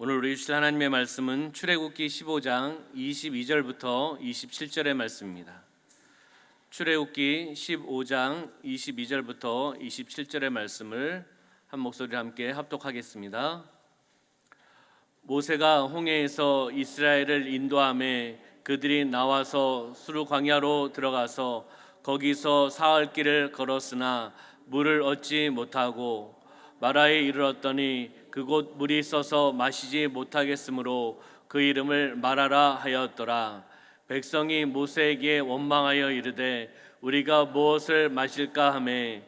오늘 우리 주실 하나님의 말씀은 출애굽기 15장 22절부터 27절의 말씀입니다. 출애굽기 15장 22절부터 27절의 말씀을 한 목소리로 함께 합독하겠습니다. 모세가 홍해에서 이스라엘을 인도하매 그들이 나와서 수르 광야로 들어가서 거기서 사흘 길을 걸었으나 물을 얻지 못하고 마라에 이르렀더니 그곳 물이 써서 마시지 못하겠으므로 그 이름을 마라라 하였더라. 백성이 모세에게 원망하여 이르되 우리가 무엇을 마실까 하매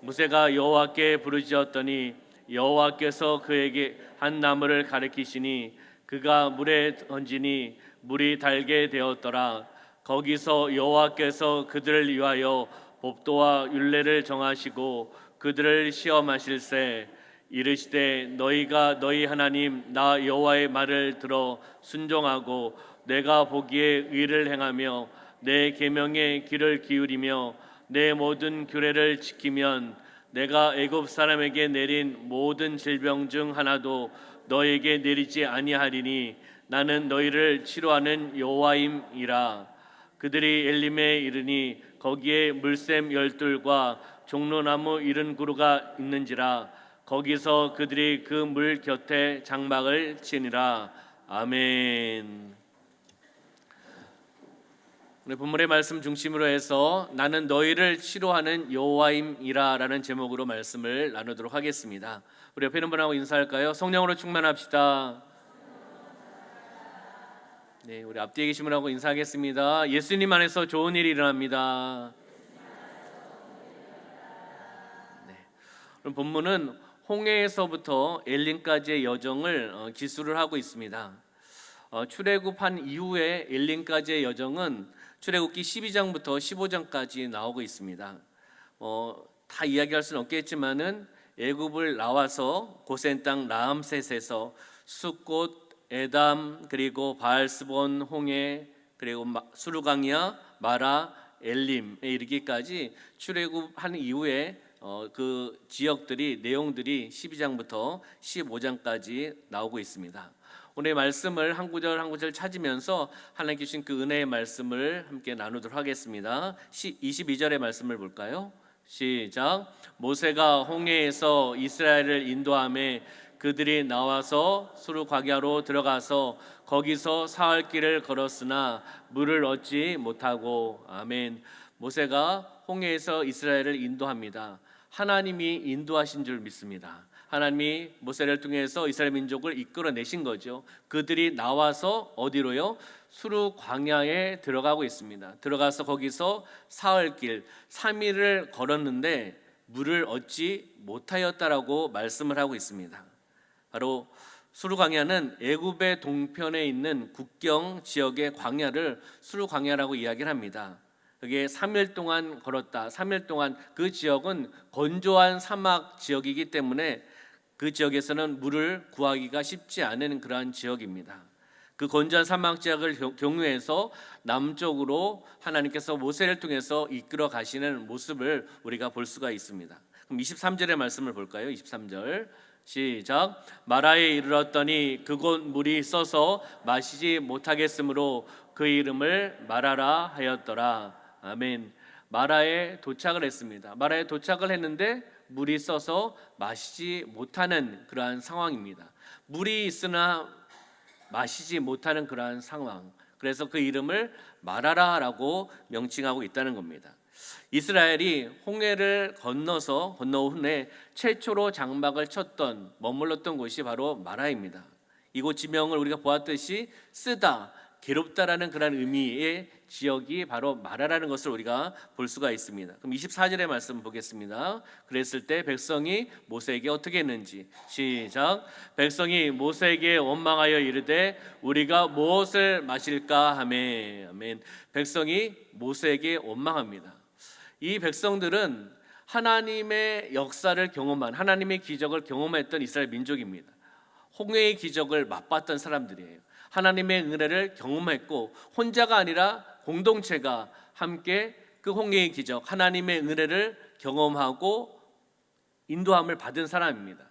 모세가 여호와께 부르짖었더니 여호와께서 그에게 한 나무를 가리키시니 그가 물에 던지니 물이 달게 되었더라. 거기서 여호와께서 그들을 위하여 법도와 율례를 정하시고 그들을 시험하실세 이르시되 너희가 너희 하나님 나 여호와의 말을 들어 순종하고 내가 보기에 의를 행하며 내 계명에 귀를 기울이며 내 모든 규례를 지키면 내가 애굽 사람에게 내린 모든 질병 중 하나도 너에게 내리지 아니하리니 나는 너희를 치료하는 여호와임이라. 그들이 엘림에 이르니 거기에 물샘 12과 종로나무 70그루가 있는지라. 거기서 그들이 그 물 곁에 장막을 치니라. 아멘. 오늘 본문의 말씀 중심으로 해서 나는 너희를 치료하는 여호와임이라 라는 제목으로 말씀을 나누도록 하겠습니다. 우리 옆에 있는 분하고 인사할까요? 성령으로 충만합시다. 네, 우리 앞뒤에 계신 분하고 인사하겠습니다. 예수님 안에서 좋은 일이 일어납니다. 네, 그럼 본문은 홍해에서부터 엘림까지의 여정을 기술을 하고 있습니다. 출애굽한 이후에 엘림까지의 여정은 출애굽기 12장부터 15장까지 나오고 있습니다. 다 이야기할 수는 없겠지만은 애굽을 나와서 고센 땅 라암셋에서 숫곳, 에담, 그리고 바알스본, 홍해, 그리고 수르강야, 마라, 엘림에 이르기까지 출애굽한 이후에 그 지역들이 내용들이 12장부터 15장까지 나오고 있습니다. 오늘 말씀을 한 구절 한 구절 찾으면서 하나님 주신 그 은혜의 말씀을 함께 나누도록 하겠습니다. 22절의 말씀을 볼까요? 시작. 모세가 홍해에서 이스라엘을 인도하매 그들이 나와서 수르 광야로 들어가서 거기서 사흘 길을 걸었으나 물을 얻지 못하고. 아멘. 모세가 홍해에서 이스라엘을 인도합니다. 하나님이 인도하신 줄 믿습니다. 하나님이 모세를 통해서 이스라엘 민족을 이끌어내신 거죠. 그들이 나와서 어디로요? 수르 광야에 들어가고 있습니다. 들어가서 거기서 사흘 길 3일을 걸었는데 물을 얻지 못하였다라고 말씀을 하고 있습니다. 바로 수르 광야는 애굽의 동편에 있는 국경 지역의 광야를 수르 광야라고 이야기를 합니다. 그게 3일 동안 걸었다. 3일 동안 그 지역은 건조한 사막 지역이기 때문에 그 지역에서는 물을 구하기가 쉽지 않은 그러한 지역입니다. 그 건조한 사막 지역을 경유해서 남쪽으로 하나님께서 모세를 통해서 이끌어 가시는 모습을 우리가 볼 수가 있습니다. 그럼 23절의 말씀을 볼까요? 23절 시작. 마라에 이르렀더니 그곳 물이 써서 마시지 못하겠으므로 그 이름을 마라라 하였더라. 아멘. 마라에 도착을 했습니다. 마라에 도착을 했는데 물이 써서 마시지 못하는 그러한 상황입니다. 물이 있으나 마시지 못하는 그러한 상황. 그래서 그 이름을 마라라라고 명칭하고 있다는 겁니다. 이스라엘이 홍해를 건너온 후에 최초로 장막을 쳤던 머물렀던 곳이 바로 마라입니다. 이곳 지명을 우리가 보았듯이 쓰다, 괴롭다라는 그런 의미의 지역이 바로 마라라는 것을 우리가 볼 수가 있습니다. 그럼 24절의 말씀 보겠습니다. 그랬을 때 백성이 모세에게 어떻게 했는지 시작. 백성이 모세에게 원망하여 이르되 우리가 무엇을 마실까 하매. 아멘. 백성이 모세에게 원망합니다. 이 백성들은 하나님의 역사를 경험한, 하나님의 기적을 경험했던 이스라엘 민족입니다. 홍해의 기적을 맛봤던 사람들이에요. 하나님의 은혜를 경험했고 혼자가 아니라 공동체가 함께 그 홍해의 기적, 하나님의 은혜를 경험하고 인도함을 받은 사람입니다.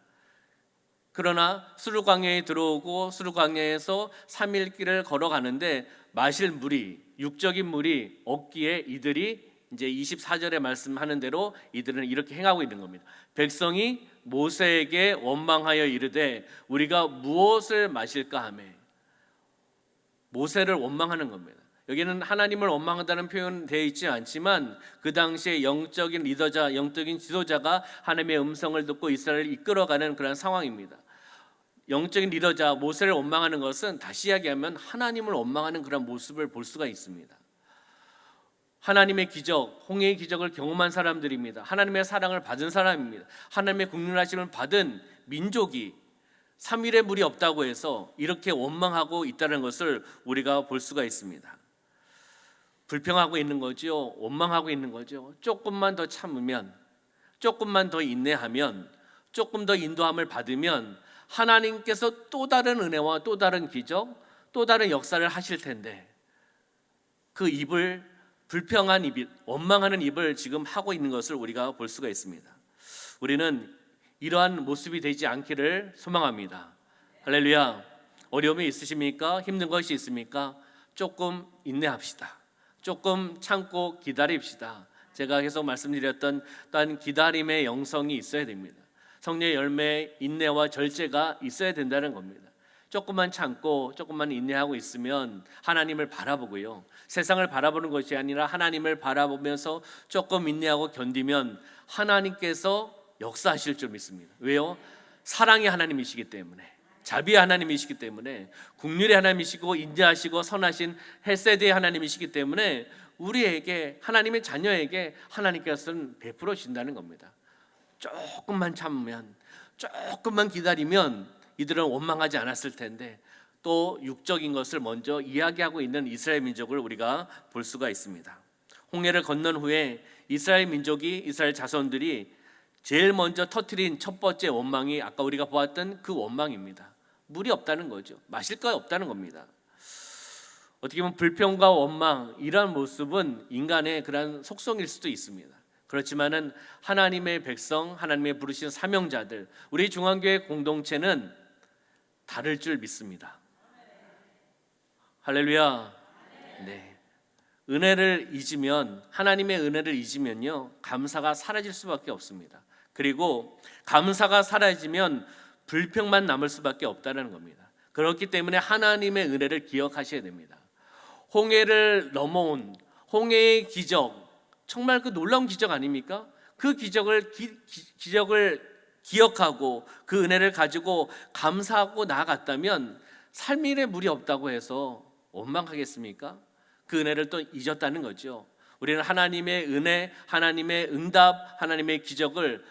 그러나 수르광야에 들어오고 수르광야에서 3일 길을 걸어가는데 마실 물이, 육적인 물이 없기에 이들이 이제 24절에 말씀하는 대로 이들은 이렇게 행하고 있는 겁니다. 백성이 모세에게 원망하여 이르되 우리가 무엇을 마실까 하며, 모세를 원망하는 겁니다. 여기는 하나님을 원망한다는 표현 되어 있지 않지만 그 당시에 영적인 리더자, 영적인 지도자가 하나님의 음성을 듣고 이스라엘을 이끌어가는 그런 상황입니다. 영적인 리더자 모세를 원망하는 것은 다시 이야기하면 하나님을 원망하는 그런 모습을 볼 수가 있습니다. 하나님의 기적, 홍해의 기적을 경험한 사람들입니다. 하나님의 사랑을 받은 사람입니다. 하나님의 국률하심을 받은 민족이 3일의 물이 없다고 해서 이렇게 원망하고 있다는 것을 우리가 볼 수가 있습니다. 불평하고 있는 거죠. 원망하고 있는 거죠. 조금만 더 참으면, 조금만 더 인내하면, 조금 더 인도함을 받으면 하나님께서 또 다른 은혜와 또 다른 기적, 또 다른 역사를 하실 텐데 그 입을, 불평한 입, 원망하는 입을 지금 하고 있는 것을 우리가 볼 수가 있습니다. 우리는 이러한 모습이 되지 않기를 소망합니다. 할렐루야. 어려움이 있으십니까? 힘든 것이 있습니까? 조금 인내합시다. 조금 참고 기다립시다. 제가 계속 말씀드렸던 또한 기다림의 영성이 있어야 됩니다. 성령의 열매, 인내와 절제가 있어야 된다는 겁니다. 조금만 참고 조금만 인내하고 있으면 하나님을 바라보고요, 세상을 바라보는 것이 아니라 하나님을 바라보면서 조금 인내하고 견디면 하나님께서 역사하실 줄 믿습니다. 왜요? 사랑의 하나님이시기 때문에, 자비의 하나님이시기 때문에, 긍휼의 하나님이시고 인자하시고 선하신 헤세드의 하나님이시기 때문에 우리에게, 하나님의 자녀에게 하나님께서는 베풀어 주신다는 겁니다. 조금만 참으면, 조금만 기다리면 이들은 원망하지 않았을 텐데 또 육적인 것을 먼저 이야기하고 있는 이스라엘 민족을 우리가 볼 수가 있습니다. 홍해를 건넌 후에 이스라엘 민족이, 이스라엘 자손들이 제일 먼저 터뜨린 첫 번째 원망이 아까 우리가 보았던 그 원망입니다. 물이 없다는 거죠. 마실 거 없다는 겁니다. 어떻게 보면 불평과 원망, 이러한 모습은 인간의 그런 속성일 수도 있습니다. 그렇지만은 하나님의 백성, 하나님의 부르신 사명자들, 우리 중앙교회 공동체는 다를 줄 믿습니다. 할렐루야. 네. 은혜를 잊으면, 하나님의 은혜를 잊으면요, 감사가 사라질 수밖에 없습니다. 그리고 감사가 사라지면 불평만 남을 수밖에 없다는 겁니다. 그렇기 때문에 하나님의 은혜를 기억하셔야 됩니다. 홍해를 넘어온 홍해의 기적, 정말 그 놀라운 기적 아닙니까? 그 기적을 기억하고 그 은혜를 가지고 감사하고 나아갔다면 3일의 물이 없다고 해서 원망하겠습니까? 그 은혜를 또 잊었다는 거죠. 우리는 하나님의 은혜, 하나님의 응답, 하나님의 기적을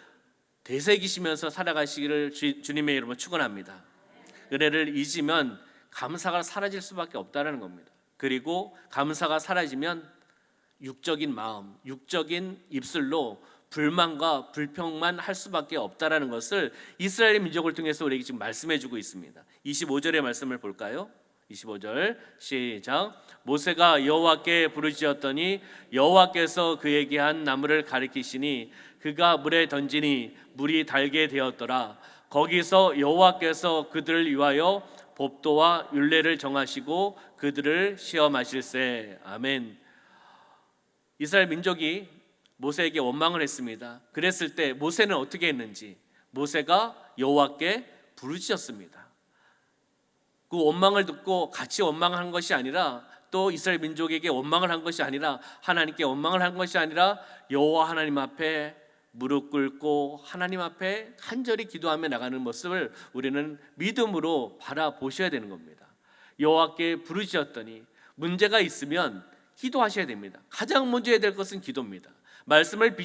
되새기시면서 살아가시기를 주님의 이름으로 축원합니다. 은혜를 잊으면 감사가 사라질 수밖에 없다는 겁니다. 그리고 감사가 사라지면 육적인 마음, 육적인 입술로 불만과 불평만 할 수밖에 없다라는 것을 이스라엘 민족을 통해서 우리에게 지금 말씀해 주고 있습니다. 25절의 말씀을 볼까요? 25절 시작. 모세가 여호와께 부르짖었더니 여호와께서 그에게 한 나무를 가리키시니 그가 물에 던지니 물이 달게 되었더라. 거기서 여호와께서 그들을 위하여 법도와 율례를 정하시고 그들을 시험하실세. 아멘. 이스라엘 민족이 모세에게 원망을 했습니다. 그랬을 때 모세는 어떻게 했는지, 모세가 여호와께 부르짖었습니다. 그 원망을 듣고 같이 원망한 것이 아니라, 또 이스라엘 민족에게 원망을 한 것이 아니라, 하나님께 원망을 한 것이 아니라 여호와 하나님 앞에 무릎 꿇고 하나님 앞에 간절히 기도하며 나가는 모습을 우리는 믿음으로 바라보셔야 되는 겁니다. 여호와께 부르짖었더니, 문제가 있으면 기도하셔야 됩니다. 가장 먼저 해야 될 것은 기도입니다. 말씀을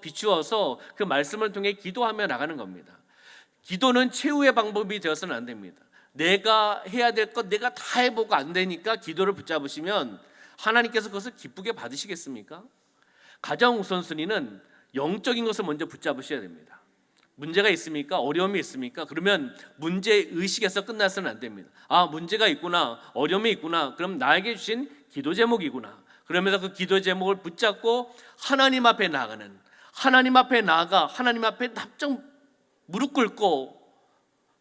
비추어서 그 말씀을 통해 기도하며 나가는 겁니다. 기도는 최후의 방법이 되어서는 안 됩니다. 내가 해야 될 것 내가 다 해보고 안 되니까 기도를 붙잡으시면 하나님께서 그것을 기쁘게 받으시겠습니까? 가장 우선순위는 영적인 것을 먼저 붙잡으셔야 됩니다. 문제가 있습니까? 어려움이 있습니까? 그러면 문제의식에서 끝나서는 안 됩니다. 아, 문제가 있구나, 어려움이 있구나, 그럼 나에게 주신 기도 제목이구나. 그러면서 그 기도 제목을 붙잡고 하나님 앞에 나아가는, 하나님 앞에 나아가 하나님 앞에 납작 무릎 꿇고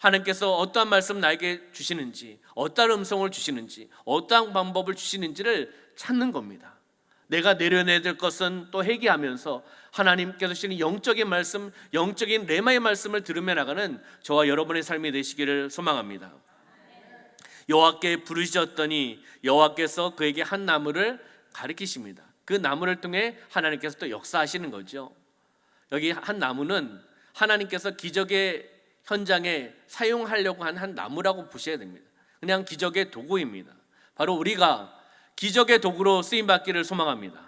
하나님께서 어떠한 말씀 나에게 주시는지, 어떠한 음성을 주시는지, 어떠한 방법을 주시는지를 찾는 겁니다. 내가 내려내야 될 것은 또 회개하면서 하나님께서 주시는 영적인 말씀, 영적인 레마의 말씀을 들으며 나가는 저와 여러분의 삶이 되시기를 소망합니다. 여호와께 부르짖었더니 여호와께서 그에게 한 나무를 가리키십니다. 그 나무를 통해 하나님께서 또 역사하시는 거죠. 여기 한 나무는 하나님께서 기적의 현장에 사용하려고 한 나무라고 보셔야 됩니다. 그냥 기적의 도구입니다. 바로 우리가 기적의 도구로 쓰임받기를 소망합니다.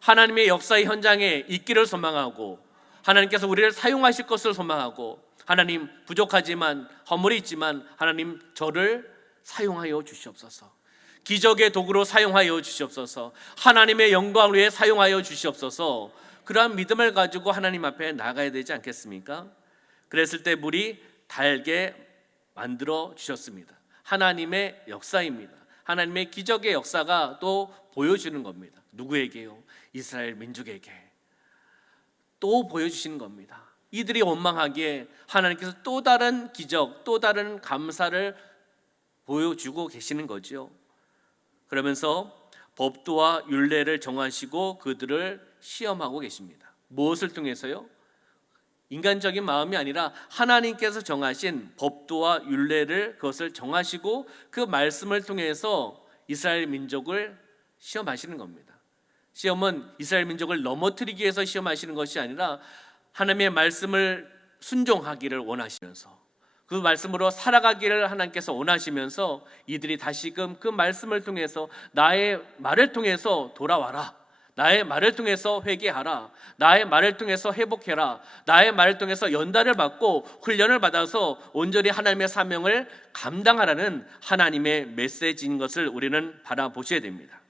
하나님의 역사의 현장에 있기를 소망하고, 하나님께서 우리를 사용하실 것을 소망하고, 하나님 부족하지만 허물이 있지만 하나님 저를 사용하여 주시옵소서. 기적의 도구로 사용하여 주시옵소서. 하나님의 영광을 위해 사용하여 주시옵소서. 그러한 믿음을 가지고 하나님 앞에 나가야 되지 않겠습니까? 그랬을 때 물이 달게 만들어 주셨습니다. 하나님의 역사입니다. 하나님의 기적의 역사가 또 보여주는 겁니다. 누구에게요? 이스라엘 민족에게 또 보여주시는 겁니다. 이들이 원망하기에 하나님께서 또 다른 기적, 또 다른 감사를 보여주고 계시는 거죠. 그러면서 법도와 율례를 정하시고 그들을 시험하고 계십니다. 무엇을 통해서요? 인간적인 마음이 아니라 하나님께서 정하신 법도와 율례를 그것을 정하시고 그 말씀을 통해서 이스라엘 민족을 시험하시는 겁니다. 시험은 이스라엘 민족을 넘어뜨리기 위해서 시험하시는 것이 아니라 하나님의 말씀을 순종하기를 원하시면서, 그 말씀으로 살아가기를 하나님께서 원하시면서 이들이 다시금 그 말씀을 통해서 나의 말을 통해서 돌아와라, 나의 말을 통해서 회개하라, 나의 말을 통해서 회복해라, 나의 말을 통해서 연단을 받고 훈련을 받아서 온전히 하나님의 사명을 감당하라는 하나님의 메시지인 것을 우리는 바라보셔야 됩니다.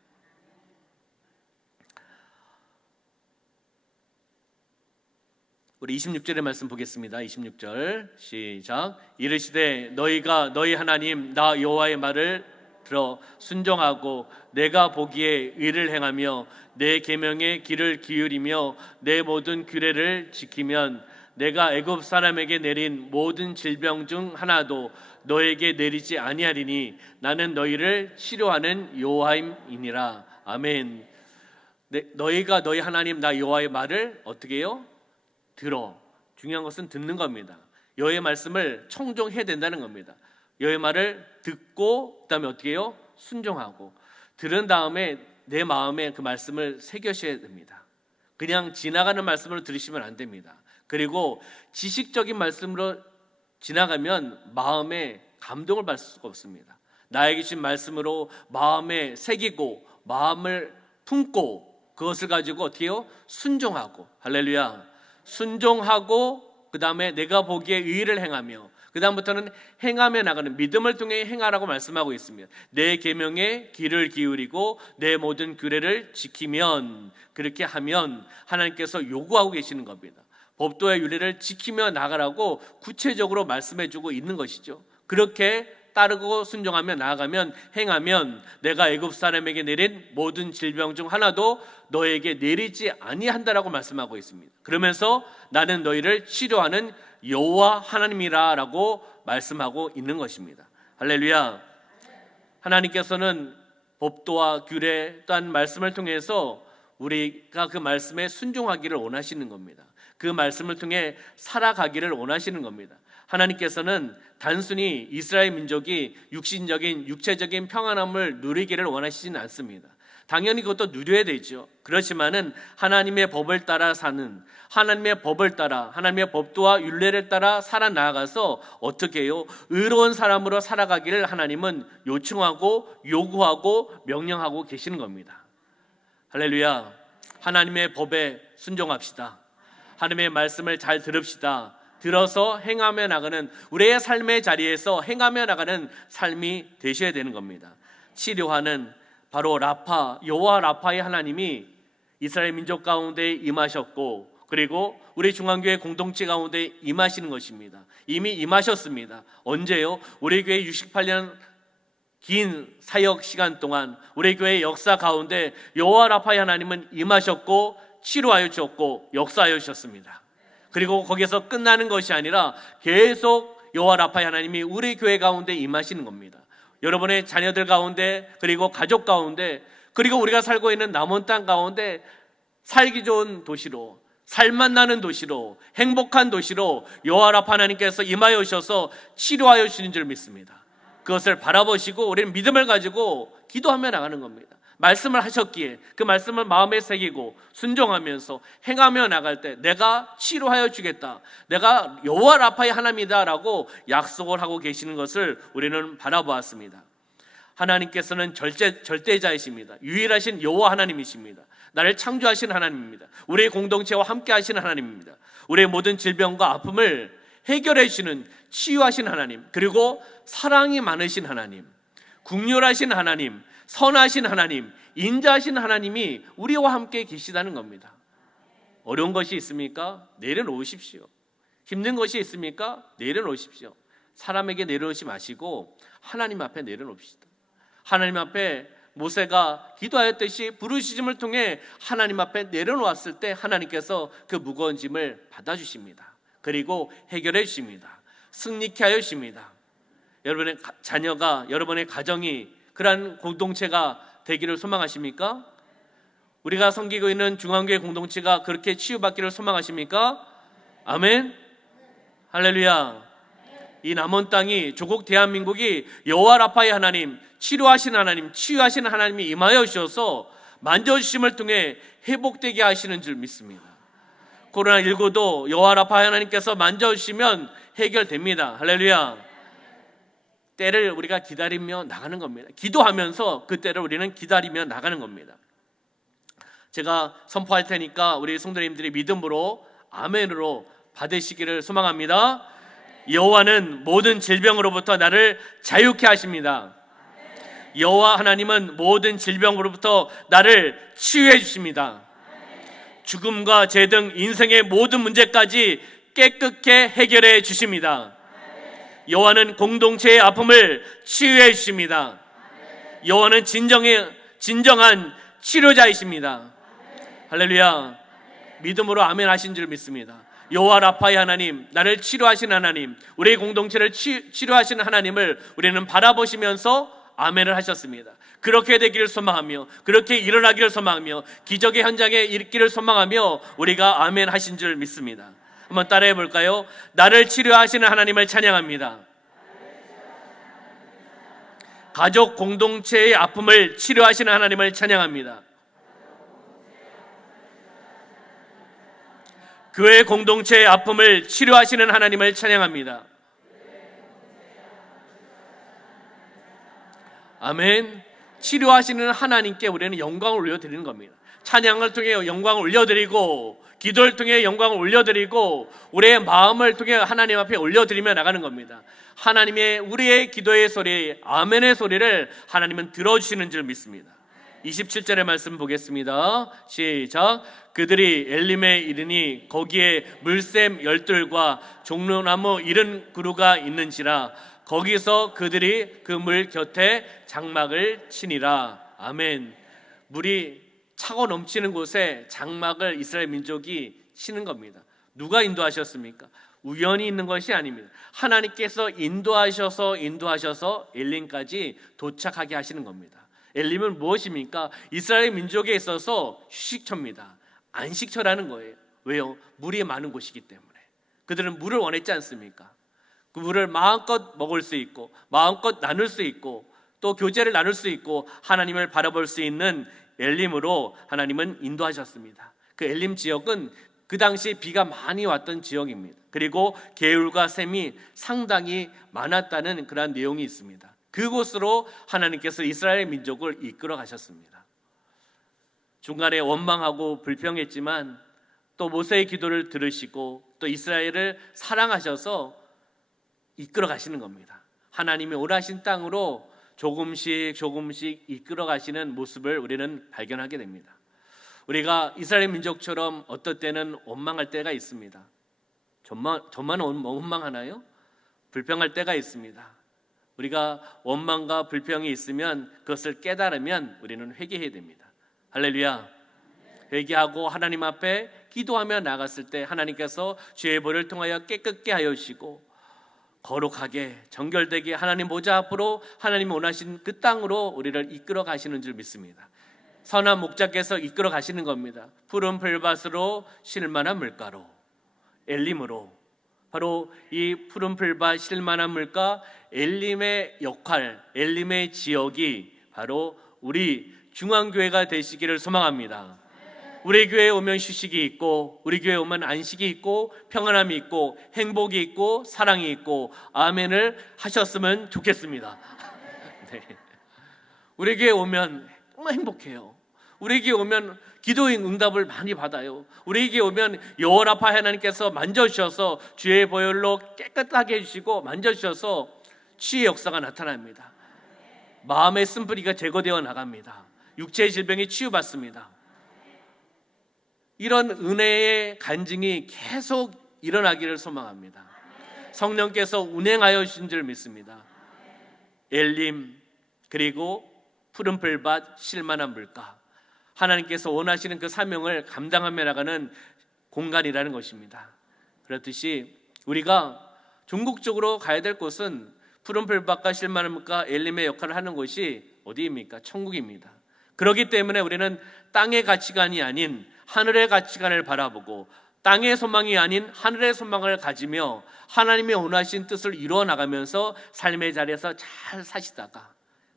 우리 26절의 말씀 보겠습니다. 26절 시작. 이르시되 너희가 너희 하나님 나 여호와의 말을 들어 순종하고 내가 보기에 의를 행하며 내 계명의 귀를 기울이며 내 모든 규례를 지키면 내가 애굽 사람에게 내린 모든 질병 중 하나도 너에게 내리지 아니하리니 나는 너희를 치료하는 여호와임이니라. 아멘. 너희가 너희 하나님 나 여호와의 말을 어떻게 해요? 들어. 중요한 것은 듣는 겁니다. 여호와의 말씀을 청종해야 된다는 겁니다. 여호와의 말을 듣고 그다음에 어떻게 해요? 순종하고, 들은 다음에 내 마음에 그 말씀을 새겨셔야 됩니다. 그냥 지나가는 말씀으로 들으시면 안 됩니다. 그리고 지식적인 말씀으로 지나가면 마음에 감동을 받을 수가 없습니다. 나에게 주신 말씀으로 마음에 새기고 마음을 품고 그것을 가지고 어떻게 해요? 순종하고, 할렐루야, 순종하고 그 다음에 내가 보기에 의를 행하며, 그 다음부터는 행하며 나가는, 믿음을 통해 행하라고 말씀하고 있습니다. 내 계명에 귀를 기울이고 내 모든 규례를 지키면, 그렇게 하면 하나님께서 요구하고 계시는 겁니다. 법도와 율례를 지키며 나가라고 구체적으로 말씀해주고 있는 것이죠. 그렇게 따르고 순종하며 나아가면, 행하면 내가 애굽 사람에게 내린 모든 질병 중 하나도 너에게 내리지 아니한다라고 말씀하고 있습니다. 그러면서 나는 너희를 치료하는 여호와 하나님이라라고 말씀하고 있는 것입니다. 할렐루야. 하나님께서는 법도와 규례 또한 말씀을 통해서 우리가 그 말씀에 순종하기를 원하시는 겁니다. 그 말씀을 통해 살아가기를 원하시는 겁니다. 하나님께서는 단순히 이스라엘 민족이 육신적인 육체적인 평안함을 누리기를 원하시지는 않습니다. 당연히 그것도 누려야 되죠. 그렇지만은 하나님의 법을 따라 사는, 하나님의 법을 따라, 하나님의 법도와 율례를 따라 살아나가서 어떻게 해요? 의로운 사람으로 살아가기를 하나님은 요청하고 요구하고 명령하고 계시는 겁니다. 할렐루야. 하나님의 법에 순종합시다. 하나님의 말씀을 잘 들읍시다. 들어서 행하며 나가는, 우리의 삶의 자리에서 행하며 나가는 삶이 되셔야 되는 겁니다. 치료하는 바로 라파, 여호와 라파의 하나님이 이스라엘 민족 가운데 임하셨고, 그리고 우리 중앙교회 공동체 가운데 임하시는 것입니다. 이미 임하셨습니다. 언제요? 우리 교회 68년 긴 사역 시간 동안 우리 교회 역사 가운데 여호와 라파의 하나님은 임하셨고 치료하여 주셨고 역사하여 주셨습니다. 그리고 거기서 끝나는 것이 아니라 계속 여호와 라파의 하나님이 우리 교회 가운데 임하시는 겁니다. 여러분의 자녀들 가운데, 그리고 가족 가운데, 그리고 우리가 살고 있는 남원 땅 가운데 살기 좋은 도시로, 살맛 나는 도시로, 행복한 도시로 여호와 라파 하나님께서 임하여 오셔서 치료하여 주시는 줄 믿습니다. 그것을 바라보시고 우리는 믿음을 가지고 기도하며 나가는 겁니다. 말씀을 하셨기에 그 말씀을 마음에 새기고 순종하면서 행하며 나갈 때 내가 치료하여 주겠다, 내가 여호와 라파의 하나님이다 라고 약속을 하고 계시는 것을 우리는 바라보았습니다. 하나님께서는 절대자이십니다. 유일하신 여호와 하나님이십니다. 나를 창조하신 하나님입니다. 우리의 공동체와 함께 하시는 하나님입니다. 우리의 모든 질병과 아픔을 해결해 주시는 치유하신 하나님, 그리고 사랑이 많으신 하나님, 긍휼하신 하나님, 선하신 하나님, 인자하신 하나님이 우리와 함께 계시다는 겁니다. 어려운 것이 있습니까? 내려놓으십시오. 힘든 것이 있습니까? 내려놓으십시오. 사람에게 내려놓지 마시고 하나님 앞에 내려놓읍시다. 하나님 앞에 모세가 기도하였듯이 부르짖음을 통해 하나님 앞에 내려놓았을 때 하나님께서 그 무거운 짐을 받아주십니다. 그리고 해결해 주십니다. 승리케 하여 주십니다. 여러분의 자녀가, 여러분의 가정이 그러한 공동체가 되기를 소망하십니까? 우리가 섬기고 있는 중앙교회 공동체가 그렇게 치유받기를 소망하십니까? 아멘. 할렐루야. 이 남원 땅이, 조국 대한민국이 여호와 라파의 하나님, 치료하시는 하나님, 치유하시는 하나님이 임하여 주셔서 만져주심을 통해 회복되게 하시는 줄 믿습니다. 코로나19도 여호와 라파의 하나님께서 만져주시면 해결됩니다. 할렐루야. 때를 우리가 기다리며 나가는 겁니다. 기도하면서 그 때를 우리는 기다리며 나가는 겁니다. 제가 선포할 테니까 우리 성도님들이 믿음으로 아멘으로 받으시기를 소망합니다. 여호와는 모든 질병으로부터 나를 자유케 하십니다. 여호와 하나님은 모든 질병으로부터 나를 치유해 주십니다. 죽음과 죄 등 인생의 모든 문제까지 깨끗게 해결해 주십니다. 여호와는 공동체의 아픔을 치유해 주십니다. 여호와는 진정한 치료자이십니다. 할렐루야. 믿음으로 아멘 하신 줄 믿습니다. 여호와 라파의 하나님, 나를 치료하시는 하나님, 우리의 공동체를 치료하시는 하나님을 우리는 바라보시면서 아멘을 하셨습니다. 그렇게 되기를 소망하며, 그렇게 일어나기를 소망하며, 기적의 현장에 있기를 소망하며 우리가 아멘 하신 줄 믿습니다. 한번 따라해 볼까요? 나를 치료하시는 하나님을 찬양합니다. 가족 공동체의 아픔을 치료하시는 하나님을 찬양합니다. 교회 공동체의 아픔을 치료하시는 하나님을 찬양합니다. 아멘. 치료하시는 하나님께 우리는 영광을 올려드리는 겁니다. 찬양을 통해 영광을 올려드리고, 기도를 통해 영광을 올려드리고, 우리의 마음을 통해 하나님 앞에 올려드리며 나가는 겁니다. 하나님의 우리의 기도의 소리, 아멘의 소리를 하나님은 들어주시는 줄 믿습니다. 27절의 말씀 보겠습니다. 시작. 그들이 엘림에 이르니 거기에 물샘 열둘과 종려나무 70그루가 있는지라 거기서 그들이 그 물 곁에 장막을 치니라. 아멘. 물이 차고 넘치는 곳에 장막을 이스라엘 민족이 치는 겁니다. 누가 인도하셨습니까? 우연히 있는 것이 아닙니다. 하나님께서 인도하셔서 엘림까지 도착하게 하시는 겁니다. 엘림은 무엇입니까? 이스라엘 민족에 있어서 휴식처입니다. 안식처라는 거예요. 왜요? 물이 많은 곳이기 때문에. 그들은 물을 원했지 않습니까? 그 물을 마음껏 먹을 수 있고, 마음껏 나눌 수 있고, 또 교제를 나눌 수 있고, 하나님을 바라볼 수 있는 엘림으로 하나님은 인도하셨습니다. 그 엘림 지역은 그 당시 비가 많이 왔던 지역입니다. 그리고 개울과 샘이 상당히 많았다는 그런 내용이 있습니다. 그곳으로 하나님께서 이스라엘 민족을 이끌어 가셨습니다. 중간에 원망하고 불평했지만 또 모세의 기도를 들으시고 또 이스라엘을 사랑하셔서 이끌어 가시는 겁니다. 하나님이 오라신 땅으로 조금씩 이끌어 가시는 모습을 우리는 발견하게 됩니다. 우리가 이스라엘 민족처럼 어떨 때는 원망할 때가 있습니다. 저만 원망하나요? 불평할 때가 있습니다. 우리가 원망과 불평이 있으면 그것을 깨달으면 우리는 회개해야 됩니다. 할렐루야. 회개하고 하나님 앞에 기도하며 나갔을 때 하나님께서 죄의 벌을 통하여 깨끗게 하여 주시고, 거룩하게 정결되게 하나님 보좌 앞으로 하나님이 원하신 그 땅으로 우리를 이끌어 가시는 줄 믿습니다. 선한 목자께서 이끌어 가시는 겁니다. 푸른 풀밭으로 쉴만한 물가로, 엘림으로. 바로 이 푸른 풀밭 쉴만한 물가, 엘림의 역할, 엘림의 지역이 바로 우리 중앙교회가 되시기를 소망합니다. 우리 교회에 오면 휴식이 있고, 우리 교회에 오면 안식이 있고, 평안함이 있고, 행복이 있고, 사랑이 있고, 아멘을 하셨으면 좋겠습니다. 네. 우리 교회에 오면 정말 행복해요. 우리 교회에 오면 기도의 응답을 많이 받아요. 우리 교회에 오면 여호와라파 하나님께서 만져주셔서 주의 보혈로 깨끗하게 해주시고 만져주셔서 치유의 역사가 나타납니다. 마음의 쓴뿌리가 제거되어 나갑니다. 육체의 질병이 치유받습니다. 이런 은혜의 간증이 계속 일어나기를 소망합니다. 성령께서 운행하여 주신 줄 믿습니다. 엘림, 그리고 푸른 풀밭 쉴만한 물가, 하나님께서 원하시는 그 사명을 감당하며 나가는 공간이라는 것입니다. 그렇듯이 우리가 종국적으로 가야 될 곳은 푸른 풀밭과 쉴만한 물가, 엘림의 역할을 하는 곳이 어디입니까? 천국입니다. 그렇기 때문에 우리는 땅의 가치관이 아닌 하늘의 가치관을 바라보고 땅의 소망이 아닌 하늘의 소망을 가지며 하나님의 원하신 뜻을 이루어 나가면서 삶의 자리에서 잘 사시다가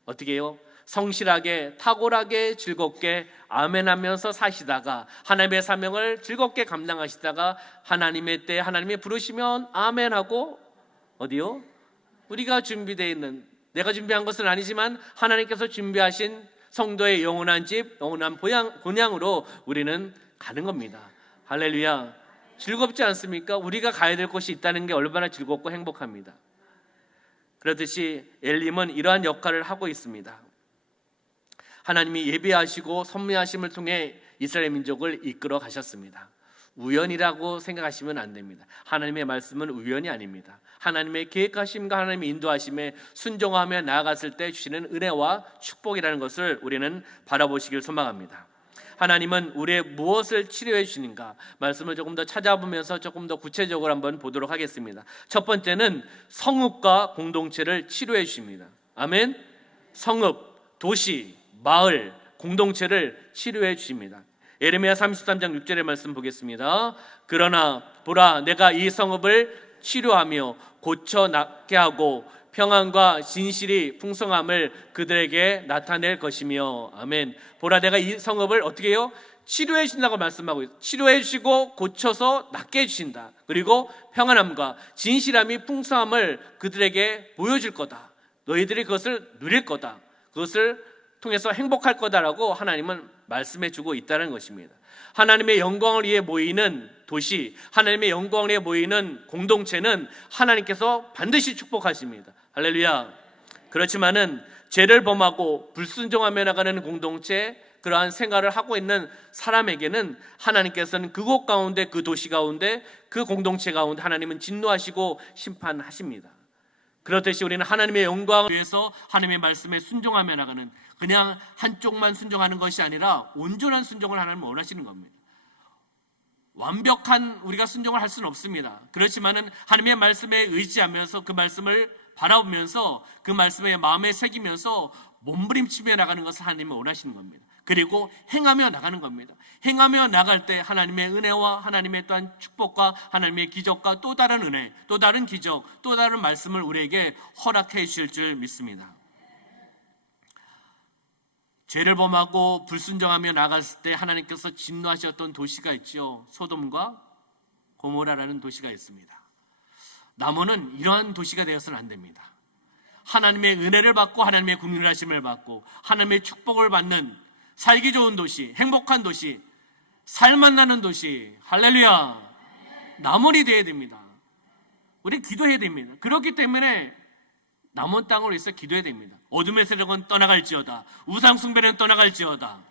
어떻게 해요? 성실하게, 탁월하게, 즐겁게 아멘하면서 사시다가 하나님의 사명을 즐겁게 감당하시다가 하나님의 때 하나님이 부르시면 아멘하고 어디요? 우리가 준비되어 있는, 내가 준비한 것은 아니지만 하나님께서 준비하신 성도의 영원한 집, 영원한 본향으로 우리는 가는 겁니다. 할렐루야. 즐겁지 않습니까? 우리가 가야 될 곳이 있다는 게 얼마나 즐겁고 행복합니다. 그렇듯이 엘림은 이러한 역할을 하고 있습니다. 하나님이 예비하시고 선미하심을 통해 이스라엘 민족을 이끌어 가셨습니다. 우연이라고 생각하시면 안 됩니다. 하나님의 말씀은 우연이 아닙니다. 하나님의 계획하심과 하나님의 인도하심에 순종하며 나아갔을 때 주시는 은혜와 축복이라는 것을 우리는 바라보시길 소망합니다. 하나님은 우리의 무엇을 치료해 주시는가, 말씀을 조금 더 찾아보면서 조금 더 구체적으로 한번 보도록 하겠습니다. 첫 번째는 성읍과 공동체를 치료해 주십니다. 아멘. 성읍, 도시, 마을, 공동체를 치료해 주십니다. 예레미야 33장 6절의 말씀 보겠습니다. 그러나 보라, 내가 이 성읍을 치료하며 고쳐 낫게 하고 평안과 진실이 풍성함을 그들에게 나타낼 것이며. 아멘. 보라, 내가 이 성읍을 어떻게 해요? 치료해 주신다고 말씀하고 있어요. 치료해 주시고 고쳐서 낫게 해주신다. 그리고 평안함과 진실함이 풍성함을 그들에게 보여줄 거다. 너희들이 그것을 누릴 거다. 그것을 통해서 행복할 거다라고 하나님은 말씀해 주고 있다는 것입니다. 하나님의 영광을 위해 모이는 도시, 하나님의 영광을 위해 모이는 공동체는 하나님께서 반드시 축복하십니다. 할렐루야. 그렇지만은 죄를 범하고 불순종하며 나가는 공동체, 그러한 생활을 하고 있는 사람에게는 하나님께서는 그곳 가운데, 그 도시 가운데, 그 공동체 가운데 하나님은 진노하시고 심판하십니다. 그렇듯이 우리는 하나님의 영광을 위해서 하나님의 말씀에 순종하며 나가는, 그냥 한쪽만 순종하는 것이 아니라 온전한 순종을 하나님은 원하시는 겁니다. 완벽한 우리가 순종을 할 수는 없습니다. 그렇지만은 하나님의 말씀에 의지하면서 그 말씀을 바라보면서 그 말씀에 마음에 새기면서 몸부림치며 나가는 것을 하나님은 원하시는 겁니다. 그리고 행하며 나가는 겁니다. 행하며 나갈 때 하나님의 은혜와 하나님의 또한 축복과 하나님의 기적과 또 다른 은혜, 또 다른 기적, 또 다른 말씀을 우리에게 허락해 주실 줄 믿습니다. 죄를 범하고 불순종하며 나갔을 때 하나님께서 진노하셨던 도시가 있죠. 소돔과 고모라라는 도시가 있습니다. 남원은 이러한 도시가 되어서는 안 됩니다. 하나님의 은혜를 받고 하나님의 국률하심을 받고 하나님의 축복을 받는 살기 좋은 도시, 행복한 도시, 살만 나는 도시, 할렐루야, 남원이 되어야 됩니다. 우리 기도해야 됩니다. 그렇기 때문에 남원 땅으로 있어 기도해야 됩니다. 어둠의 세력은 떠나갈지어다, 우상 숭배는 떠나갈지어다.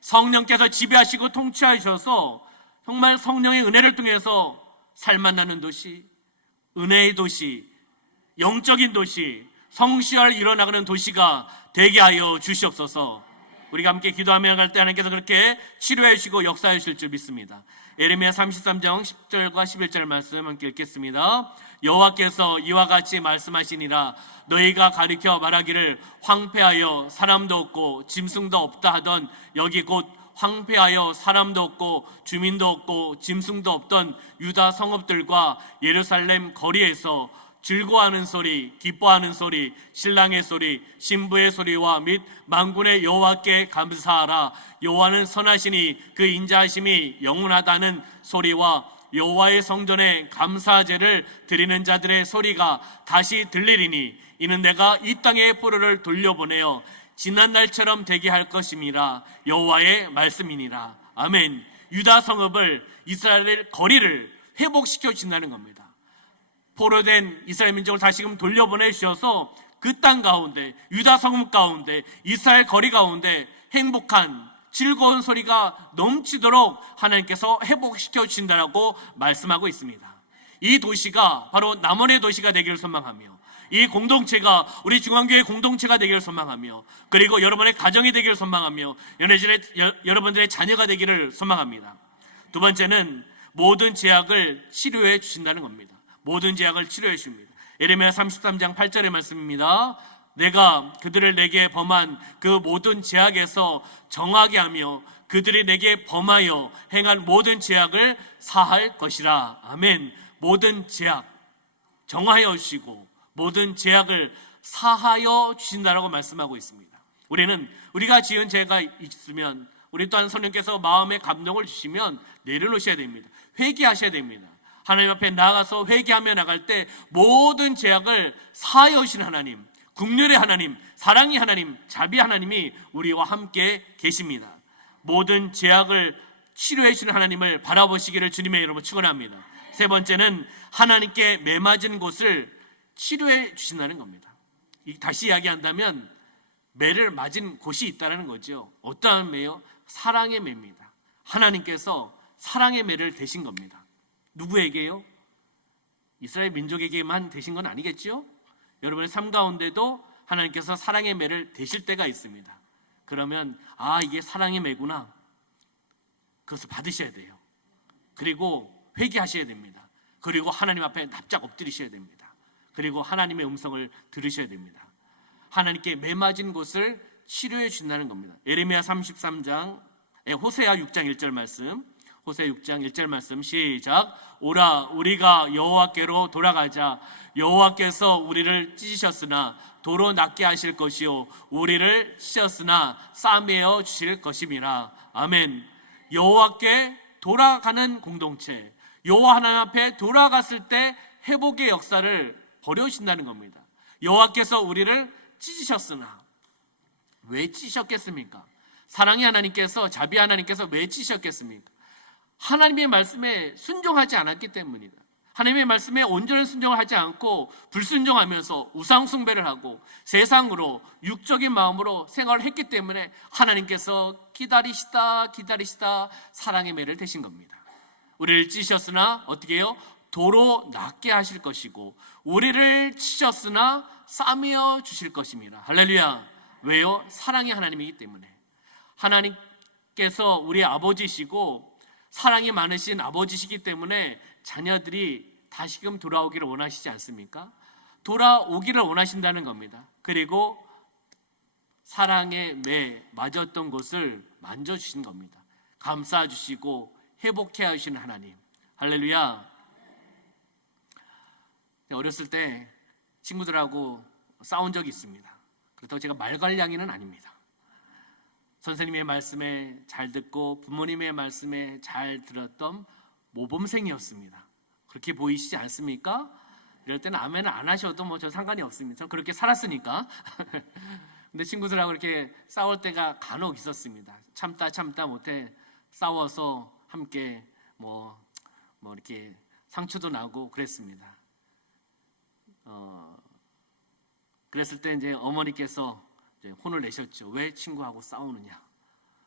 성령께서 지배하시고 통치하셔서 정말 성령의 은혜를 통해서 살만 나는 도시, 은혜의 도시, 영적인 도시, 성시할 일어나가는 도시가 되게 하여 주시옵소서. 우리가 함께 기도하며 갈 때 하나님께서 그렇게 치료해 주시고 역사해 주실 줄 믿습니다. 예레미야 33장 10절과 11절 말씀 함께 읽겠습니다. 여호와께서 이와 같이 말씀하시니라. 너희가 가리켜 말하기를 황폐하여 사람도 없고 짐승도 없다 하던 여기 곧 황폐하여 사람도 없고 주민도 없고 짐승도 없던 유다 성읍들과 예루살렘 거리에서 즐거워하는 소리, 기뻐하는 소리, 신랑의 소리, 신부의 소리와 및 만군의 여호와께 감사하라. 여호와는 선하시니 그 인자하심이 영원하다는 소리와 여호와의 성전에 감사제를 드리는 자들의 소리가 다시 들리리니 이는 내가 이 땅의 포로를 돌려보내어 지난 날처럼 되게 할 것임이라. 여호와의 말씀이니라. 아멘. 유다 성읍을, 이스라엘 거리를 회복시켜 주신다는 겁니다. 포로된 이스라엘 민족을 다시금 돌려보내주셔서 그 땅 가운데, 유다 성읍 가운데, 이스라엘 거리 가운데 행복한 즐거운 소리가 넘치도록 하나님께서 회복시켜 주신다라고 말씀하고 있습니다. 이 도시가 바로 남원의 도시가 되기를 소망하며, 이 공동체가 우리 중앙교회 공동체가 되기를 소망하며, 그리고 여러분의 가정이 되기를 소망하며, 여러분들의 자녀가 되기를 소망합니다. 두 번째는 모든 죄악을 치료해 주신다는 겁니다. 모든 죄악을 치료해 주십니다. 예레미야 33장 8절의 말씀입니다. 내가 그들을 내게 범한 그 모든 죄악에서 정하게 하며 그들이 내게 범하여 행한 모든 죄악을 사할 것이라. 아멘. 모든 죄악 정하여 주시고 모든 죄악을 사하여 주신다라고 말씀하고 있습니다. 우리가 지은 죄가 있으면, 우리 또한 성령께서 마음에 감동을 주시면 내려놓으셔야 됩니다. 회개하셔야 됩니다. 하나님 앞에 나아가서 회개하며 나갈 때 모든 죄악을 사하여 주시는 하나님, 긍휼의 하나님, 사랑의 하나님, 자비 하나님이 우리와 함께 계십니다. 모든 죄악을 치료해 주시는 하나님을 바라보시기를 주님의 이름으로 축원합니다. 세 번째는 하나님께 매맞은 곳을 치료해 주신다는 겁니다. 다시 이야기한다면 매를 맞은 곳이 있다는 거죠. 어떠한 매요? 사랑의 매입니다. 하나님께서 사랑의 매를 대신 겁니다. 누구에게요? 이스라엘 민족에게만 되신 건 아니겠죠? 여러분의 삶 가운데도 하나님께서 사랑의 매를 대실 때가 있습니다. 그러면 이게 사랑의 매구나, 그것을 받으셔야 돼요. 그리고 회개하셔야 됩니다. 그리고 하나님 앞에 납작 엎드리셔야 됩니다. 그리고 하나님의 음성을 들으셔야 됩니다. 하나님께 매맞은 곳을 치료해 주신다는 겁니다. 예레미야 33장, 호세아 6장 1절 말씀, 호세 6장 1절 말씀 시작. 오라 우리가 여호와께로 돌아가자. 여호와께서 우리를 찢으셨으나 도로 낫게 하실 것이요 우리를 치셨으나 싸매어 주실 것임이라. 아멘. 여호와께 돌아가는 공동체, 여호와 하나님 앞에 돌아갔을 때 회복의 역사를 벌여주신다는 겁니다. 여호와께서 우리를 찢으셨으나, 왜 찢으셨겠습니까? 사랑의 하나님께서, 자비 하나님께서 왜 찢으셨겠습니까? 하나님의 말씀에 순종하지 않았기 때문이다. 하나님의 말씀에 온전한 순종을 하지 않고 불순종하면서 우상 숭배를 하고 세상으로 육적인 마음으로 생활을 했기 때문에 하나님께서 기다리시다 사랑의 매를 대신 겁니다. 우리를 찢으셨으나 어떻게 해요? 도로 낫게 하실 것이고 우리를 치셨으나 싸매어 주실 것입니다. 할렐루야. 왜요? 사랑의 하나님이기 때문에. 하나님께서 우리의 아버지시고 사랑이 많으신 아버지시기 때문에 자녀들이 다시금 돌아오기를 원하시지 않습니까? 돌아오기를 원하신다는 겁니다. 그리고 사랑의 매 맞았던 곳을 만져주신 겁니다. 감싸주시고 회복해 하시는 하나님. 할렐루야. 어렸을 때 친구들하고 싸운 적이 있습니다. 그렇다고 제가 말괄량이는 아닙니다. 선생님의 말씀에 잘 듣고 부모님의 말씀에 잘 들었던 모범생이었습니다. 그렇게 보이시지 않습니까? 이럴 때는 아멘을 안 하셔도 저 상관이 없습니다. 저 그렇게 살았으니까. 근데 친구들하고 이렇게 싸울 때가 간혹 있었습니다. 참다 못해 싸워서 함께 이렇게 상처도 나고 그랬습니다. 그랬을 때 이제 어머니께서 혼을 내셨죠. 왜 친구하고 싸우느냐?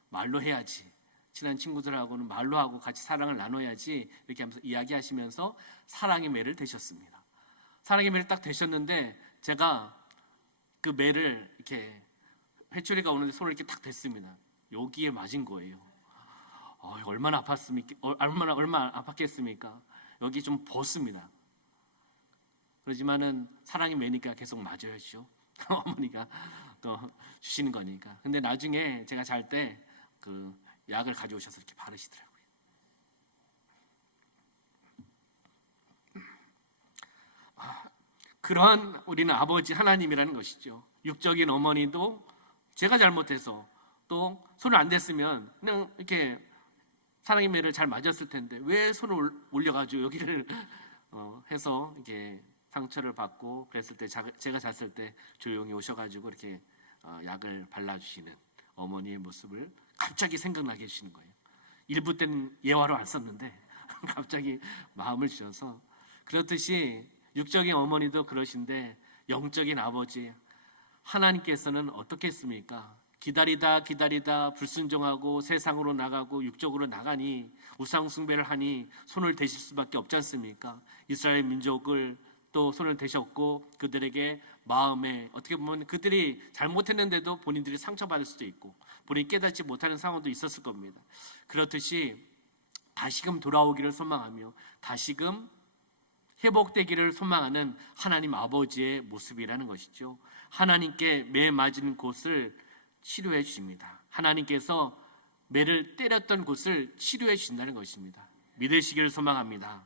말로 해야지. 친한 친구들하고는 말로 하고 같이 사랑을 나눠야지. 이렇게 하면서 이야기하시면서 사랑의 매를 대셨습니다. 사랑의 매를 딱 대셨는데 제가 그 매를 이렇게 회초리가 오는데 손을 이렇게 딱 댔습니다. 여기에 맞은 거예요. 얼마나 아팠습니까? 얼마나 아팠겠습니까? 여기 좀 벗습니다. 그러지만은 사랑이 매니까 계속 맞아야죠. 어머니가 또 주시는 거니까. 근데 나중에 제가 잘 때 그 약을 가져오셔서 이렇게 바르시더라고요. 그러한 우리는 아버지 하나님이라는 것이죠. 육적인 어머니도 제가 잘못해서 또 손을 안 댔으면 그냥 이렇게 사랑의 매를 잘 맞았을 텐데 왜 손을 올려가지고 여기를 해서 이렇게 상처를 받고 그랬을 때 제가 잤을 때 조용히 오셔가지고 이렇게 약을 발라주시는 어머니의 모습을 갑자기 생각나게 해주시는 거예요. 일부 때는 예화로 안 썼는데 갑자기 마음을 주셔서, 그렇듯이 육적인 어머니도 그러신데 영적인 아버지 하나님께서는 어떻게 했습니까? 기다리다 불순종하고 세상으로 나가고 육적으로 나가니 우상 숭배를 하니 손을 대실 수밖에 없지 않습니까? 이스라엘 민족을 또 손을 대셨고 그들에게 마음에 어떻게 보면 그들이 잘못했는데도 본인들이 상처받을 수도 있고 본인이 깨닫지 못하는 상황도 있었을 겁니다. 그렇듯이 다시금 돌아오기를 소망하며 다시금 회복되기를 소망하는 하나님 아버지의 모습이라는 것이죠. 하나님께 매 맞은 곳을 치료해 주십니다. 하나님께서 매를 때렸던 곳을 치료해 주신다는 것입니다. 믿으시기를 소망합니다.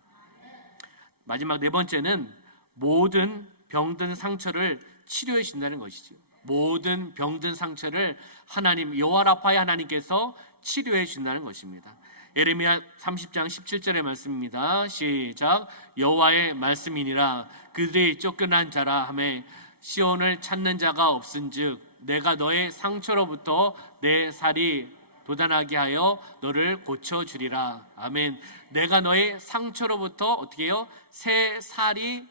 마지막 네 번째는 모든 병든 상처를 치료해 주신다는 것이죠. 모든 병든 상처를 하나님 여호와 라파의 하나님께서 치료해 주신다는 것입니다. 예레미야 30장 17절의 말씀입니다. 시작. 여호와의 말씀이니라 그들이 쫓겨난 자라 하매 시온을 찾는 자가 없은즉 내가 너의 상처로부터 내 살이 돋아나게 하여 너를 고쳐주리라. 아멘. 내가 너의 상처로부터 어떻게 해요? 새 살이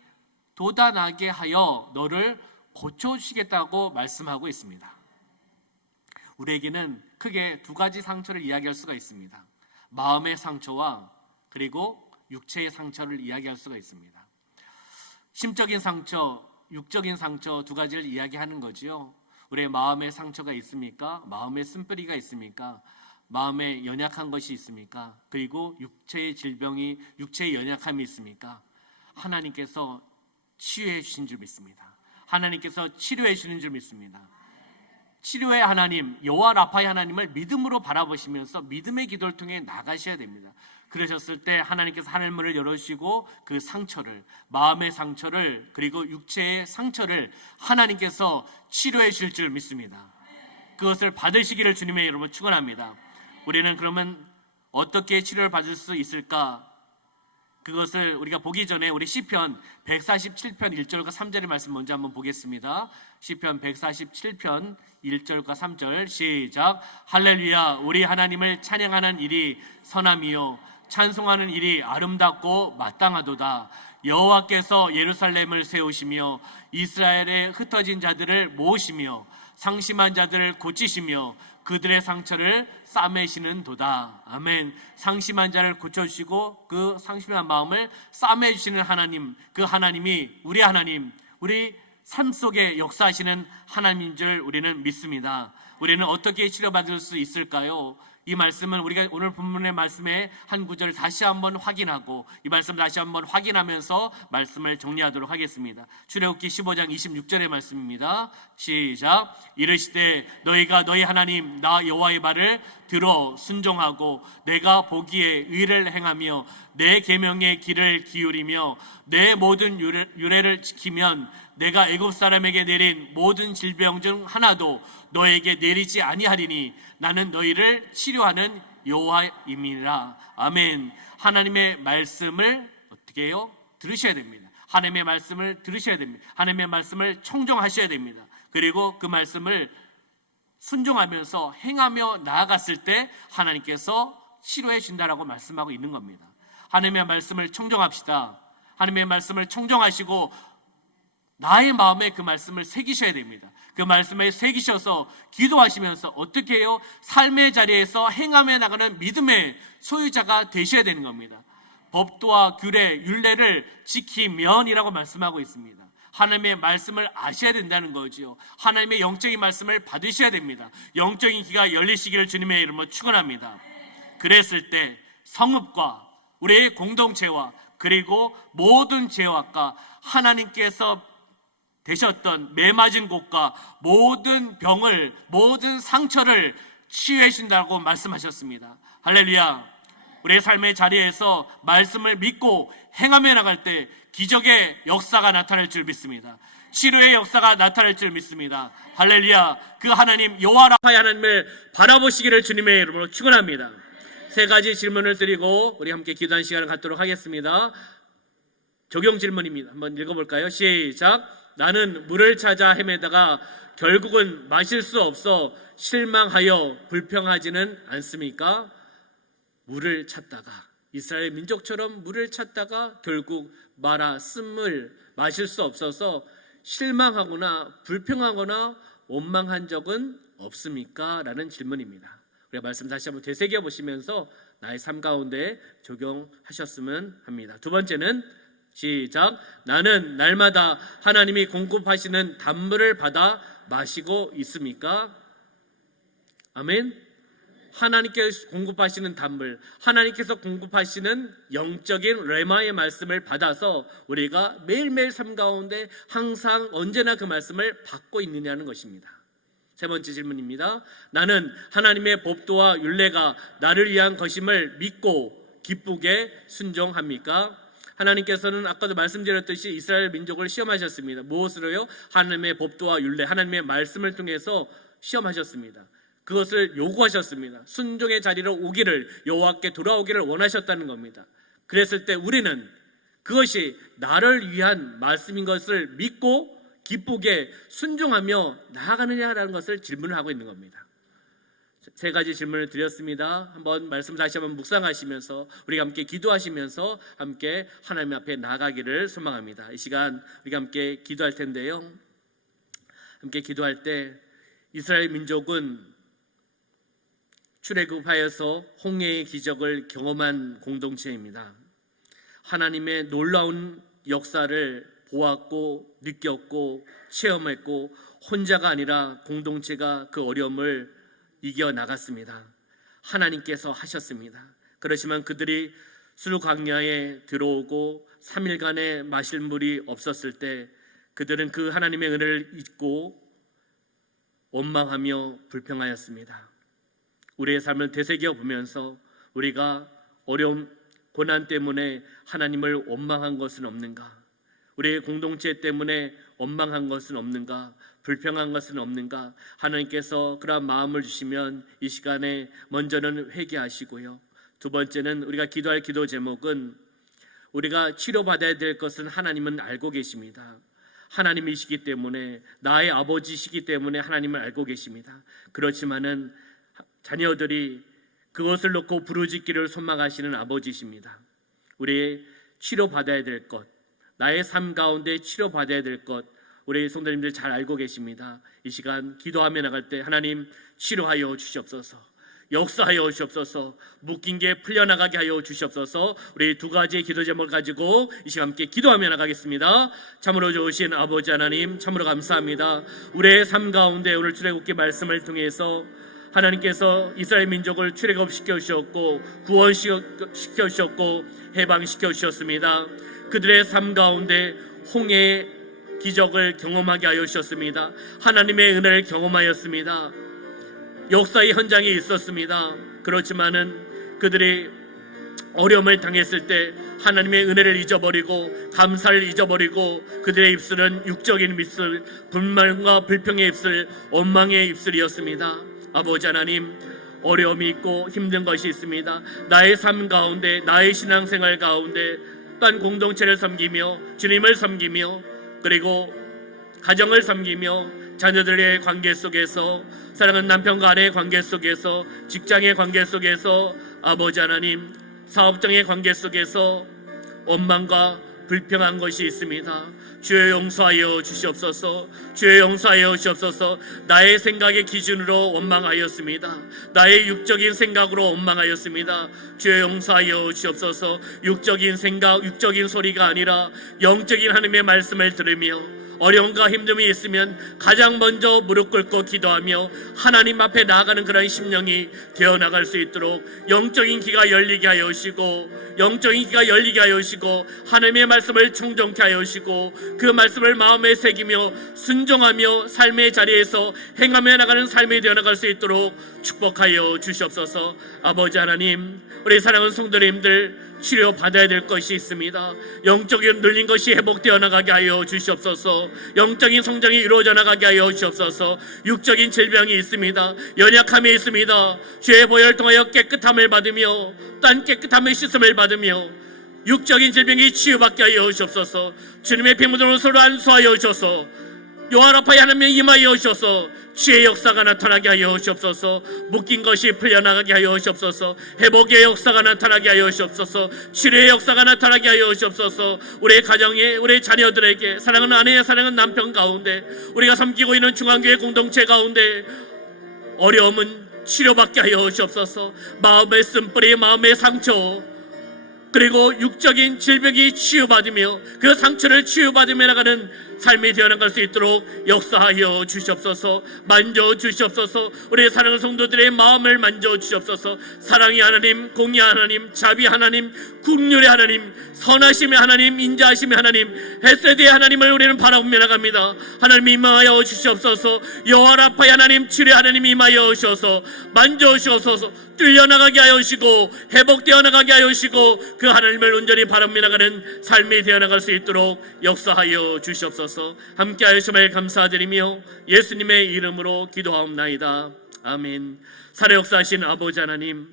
돋아나게 하여 너를 고쳐주시겠다고 말씀하고 있습니다. 우리에게는 크게 두 가지 상처를 이야기할 수가 있습니다. 마음의 상처와 그리고 육체의 상처를 이야기할 수가 있습니다. 심적인 상처, 육적인 상처 두 가지를 이야기하는 거지요. 우리의 마음에 상처가 있습니까? 마음에 쓴뿌리가 있습니까? 마음에 연약한 것이 있습니까? 그리고 육체의 질병이, 육체의 연약함이 있습니까? 하나님께서 치유해 주신 줄 믿습니다. 하나님께서 치료해 주시는 줄 믿습니다. 치료의 하나님, 여호와 라파의 하나님을 믿음으로 바라보시면서 믿음의 기도를 통해 나가셔야 됩니다. 그러셨을 때 하나님께서 하늘문을 열어주시고 그 상처를, 마음의 상처를 그리고 육체의 상처를 하나님께서 치료해 주실 줄 믿습니다. 그것을 받으시기를 주님의 이름으로 축원합니다. 우리는 그러면 어떻게 치료를 받을 수 있을까? 그것을 우리가 보기 전에 우리 시편 147편 1절과 3절의 말씀 먼저 한번 보겠습니다. 시편 147편 1절과 3절 시작. 할렐루야. 우리 하나님을 찬양하는 일이 선함이요 찬송하는 일이 아름답고 마땅하도다. 여호와께서 예루살렘을 세우시며 이스라엘의 흩어진 자들을 모으시며 상심한 자들을 고치시며 그들의 상처를 싸매시는 도다. 아멘. 상심한 자를 고쳐주시고 그 상심한 마음을 싸매주시는 하나님, 그 하나님이 우리 하나님, 우리 삶 속에 역사하시는 하나님인 줄 우리는 믿습니다. 우리는 어떻게 치료받을 수 있을까요? 이 말씀은 우리가 오늘 본문의 말씀의 한 구절을 다시 한번 확인하고 이 말씀을 다시 한번 확인하면서 말씀을 정리하도록 하겠습니다. 출애굽기 15장 26절의 말씀입니다. 시작. 이르시되 너희가 너희 하나님 나 여호와의 말을 들어 순종하고 내가 보기에 의를 행하며 내 계명의 길을 기울이며 내 모든 규례를 지키면 내가 애굽 사람에게 내린 모든 질병 중 하나도 너에게 내리지 아니하리니 나는 너희를 치료하는 여호와임이니라. 아멘. 하나님의 말씀을 어떻게 해요? 들으셔야 됩니다. 하나님의 말씀을 들으셔야 됩니다. 하나님의 말씀을 청종하셔야 됩니다. 그리고 그 말씀을 순종하면서 행하며 나아갔을 때 하나님께서 치료해 준다라고 말씀하고 있는 겁니다. 하나님의 말씀을 청종합시다. 하나님의 말씀을 청종하시고 나의 마음에 그 말씀을 새기셔야 됩니다. 그 말씀에 새기셔서 기도하시면서 어떻게 해요? 삶의 자리에서 행함에 나가는 믿음의 소유자가 되셔야 되는 겁니다. 법도와 규례, 율례를 지키면이라고 말씀하고 있습니다. 하나님의 말씀을 아셔야 된다는 거죠. 하나님의 영적인 말씀을 받으셔야 됩니다. 영적인 귀가 열리시기를 주님의 이름으로 축원합니다. 그랬을 때 성읍과 우리의 공동체와 그리고 모든 죄악과 하나님께서 되셨던 매맞은 곳과 모든 병을, 모든 상처를 치유해 주신다고 말씀하셨습니다. 할렐루야. 우리의 삶의 자리에서 말씀을 믿고 행하며 나갈 때 기적의 역사가 나타날 줄 믿습니다. 치료의 역사가 나타날 줄 믿습니다. 할렐루야. 그 하나님 여호와 라파의 하나님을 바라보시기를 주님의 이름으로 축원합니다. 세 가지 질문을 드리고 우리 함께 기도하는 시간을 갖도록 하겠습니다. 적용 질문입니다. 한번 읽어볼까요? 시작. 나는 물을 찾아 헤매다가 결국은 마실 수 없어 실망하여 불평하지는 않습니까? 물을 찾다가, 이스라엘 민족처럼 물을 찾다가 결국 마라 쓴물 마실 수 없어서 실망하거나 불평하거나 원망한 적은 없습니까? 라는 질문입니다. 우리가 말씀 다시 한번 되새겨 보시면서 나의 삶 가운데 적용하셨으면 합니다. 두 번째는 시작. 나는 날마다 하나님이 공급하시는 단물을 받아 마시고 있습니까? 아멘. 하나님께서 공급하시는 단물, 하나님께서 공급하시는 영적인 레마의 말씀을 받아서 우리가 매일매일 삶 가운데 항상 언제나 그 말씀을 받고 있느냐는 것입니다. 세 번째 질문입니다. 나는 하나님의 법도와 율례가 나를 위한 것임을 믿고 기쁘게 순종합니까? 하나님께서는 아까도 말씀드렸듯이 이스라엘 민족을 시험하셨습니다. 무엇으로요? 하나님의 법도와 율례, 하나님의 말씀을 통해서 시험하셨습니다. 그것을 요구하셨습니다. 순종의 자리로 오기를, 여호와께 돌아오기를 원하셨다는 겁니다. 그랬을 때 우리는 그것이 나를 위한 말씀인 것을 믿고 기쁘게 순종하며 나아가느냐라는 것을 질문을 하고 있는 겁니다. 세 가지 질문을 드렸습니다. 한번 말씀 다시 한번 묵상하시면서 우리가 함께 기도하시면서 함께 하나님 앞에 나아가기를 소망합니다. 이 시간 우리가 함께 기도할 텐데요. 함께 기도할 때 이스라엘 민족은 출애굽하여서 홍해의 기적을 경험한 공동체입니다. 하나님의 놀라운 역사를 보았고 느꼈고 체험했고 혼자가 아니라 공동체가 그 어려움을 이겨나갔습니다. 하나님께서 하셨습니다. 그렇지만 그들이 수르 광야에 들어오고 3일간의 마실 물이 없었을 때 그들은 그 하나님의 은혜를 잊고 원망하며 불평하였습니다. 우리의 삶을 되새겨 보면서 우리가 어려움, 고난 때문에 하나님을 원망한 것은 없는가? 우리의 공동체 때문에 원망한 것은 없는가? 불평한 것은 없는가? 하나님께서 그러한 마음을 주시면 이 시간에 먼저는 회개하시고요. 두 번째는 우리가 기도할 기도 제목은 우리가 치료받아야 될 것은 하나님은 알고 계십니다. 하나님이시기 때문에, 나의 아버지시기 때문에 하나님을 알고 계십니다. 그렇지만은 자녀들이 그것을 놓고 부르짖기를 소망하시는 아버지십니다. 우리의 치료받아야 될 것, 나의 삶 가운데 치료받아야 될 것, 우리 성도님들 잘 알고 계십니다. 이 시간 기도하며 나갈 때 하나님 치료하여 주시옵소서, 역사하여 주시옵소서, 묶인 게 풀려나가게 하여 주시옵소서. 우리 두 가지의 기도 제목을 가지고 이 시간 함께 기도하며 나가겠습니다. 참으로 좋으신 아버지 하나님, 참으로 감사합니다. 우리의 삶 가운데 오늘 출애굽기 말씀을 통해서 하나님께서 이스라엘 민족을 출애굽시켜 주셨고 구원시켜 주셨고 해방시켜 주셨습니다. 그들의 삶 가운데 홍해의 기적을 경험하게 하여 주셨습니다. 하나님의 은혜를 경험하였습니다. 역사의 현장에 있었습니다. 그렇지만은 그들이 어려움을 당했을 때 하나님의 은혜를 잊어버리고 감사를 잊어버리고 그들의 입술은 육적인 입술, 불만과 불평의 입술, 원망의 입술이었습니다. 아버지 하나님, 어려움이 있고 힘든 것이 있습니다. 나의 삶 가운데, 나의 신앙생활 가운데 또한 공동체를 섬기며 주님을 섬기며 그리고 가정을 섬기며 자녀들의 관계 속에서, 사랑하는 남편과 아내의 관계 속에서, 직장의 관계 속에서, 아버지 하나님 사업장의 관계 속에서 원망과 불평한 것이 있습니다. 주여 용서하여 주시옵소서. 주여 용서하여 주시옵소서. 나의 생각의 기준으로 원망하였습니다. 나의 육적인 생각으로 원망하였습니다. 주여 용서하여 주시옵소서. 육적인 생각, 육적인 소리가 아니라 영적인 하나님의 말씀을 들으며 어려움과 힘듦이 있으면 가장 먼저 무릎 꿇고 기도하며 하나님 앞에 나아가는 그런 심령이 되어나갈 수 있도록 영적인 귀가 열리게 하여 주시고, 영적인 귀가 열리게 하여 주시고, 하나님의 말씀을 청정케 하여 주시고, 그 말씀을 마음에 새기며 순종하며 삶의 자리에서 행하며 나가는 삶이 되어나갈 수 있도록 축복하여 주시옵소서. 아버지 하나님, 우리 사랑하는 성도님들 치료받아야 될 것이 있습니다. 영적인 눌린 것이 회복되어 나가게 하여 주시옵소서. 영적인 성장이 이루어져 나가게 하여 주시옵소서. 육적인 질병이 있습니다. 연약함이 있습니다. 죄의 보혈을 통하여 깨끗함을 받으며 딴 깨끗함의 씻음을 받으며 육적인 질병이 치유받게 하여 주시옵소서. 주님의 피묻은 서로 안수하여 주셔서 요한아파의 하나님의 임하여 주셔서 치유의 역사가 나타나게 하여 주시옵소서. 묶인 것이 풀려나가게 하여 주시옵소서. 회복의 역사가 나타나게 하여 주시옵소서. 치료의 역사가 나타나게 하여 주시옵소서. 우리의 가정에, 우리의 자녀들에게, 사랑하는 아내의 사랑하는 남편 가운데, 우리가 섬기고 있는 중앙교회 공동체 가운데 어려움은 치료받게 하여 주시옵소서. 마음의 쓴뿌리, 마음의 상처, 그리고 육적인 질병이 치유받으며 그 상처를 치유받으며 나가는 삶이 되어나갈 수 있도록 역사하여 주시옵소서. 만져주시옵소서. 우리 사랑하는 성도들의 마음을 만져주시옵소서. 사랑의 하나님, 공의 하나님, 자비 하나님, 긍휼의 하나님, 선하심의 하나님, 인자하심의 하나님, 헤세드의 하나님을 우리는 바라보며 나갑니다. 하나님 임하여 주시옵소서. 여호와라파의 하나님, 치료의 하나님 임하여 주셔서 만져주시옵소서. 뚫려나가게 하여 주시고 회복되어 나가게 하여 주시고 그 하나님을 온전히 바라보며 나가는 삶이 되어나갈 수 있도록 역사하여 주시옵소서. 함께 하심을 감사드리며 예수님의 이름으로 기도하옵나이다. 아멘. 살아 역사하신 아버지 하나님,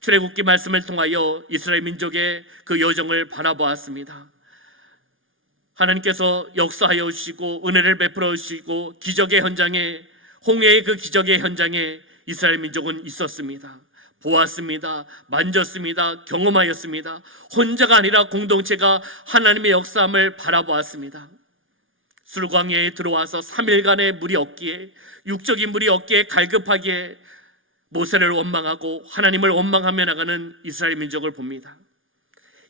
출애굽기 말씀을 통하여 이스라엘 민족의 그 여정을 바라보았습니다. 하나님께서 역사하여 주시고 은혜를 베풀어 주시고 기적의 현장에, 홍해의 그 기적의 현장에 이스라엘 민족은 있었습니다. 보았습니다. 만졌습니다. 경험하였습니다. 혼자가 아니라 공동체가 하나님의 역사함을 바라보았습니다. 술광야에 들어와서 3일간의 물이 없기에, 육적인 물이 없기에 갈급하기에 모세를 원망하고 하나님을 원망하며 나가는 이스라엘 민족을 봅니다.